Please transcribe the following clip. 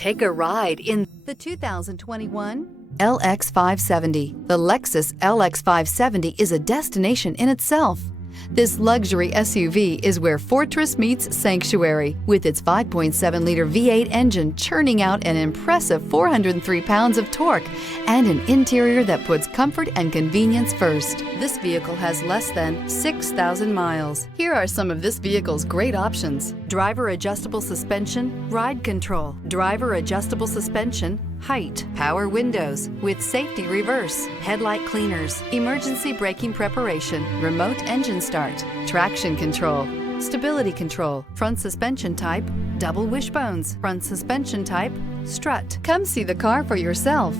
Take a ride in the 2021 LX 570. The Lexus LX 570 is a destination in itself. This luxury SUV is where fortress meets sanctuary, with its 5.7-liter V8 engine churning out an impressive 403 pounds of torque and an interior that puts comfort and convenience first. This vehicle has less than 6,000 miles. Here are some of this vehicle's great options: driver adjustable suspension, ride control, driver adjustable suspension, height, power windows with safety reverse, headlight cleaners, emergency braking preparation, remote engine start, traction control, stability control, front suspension type, double wishbones, front suspension type, strut. Come see the car for yourself.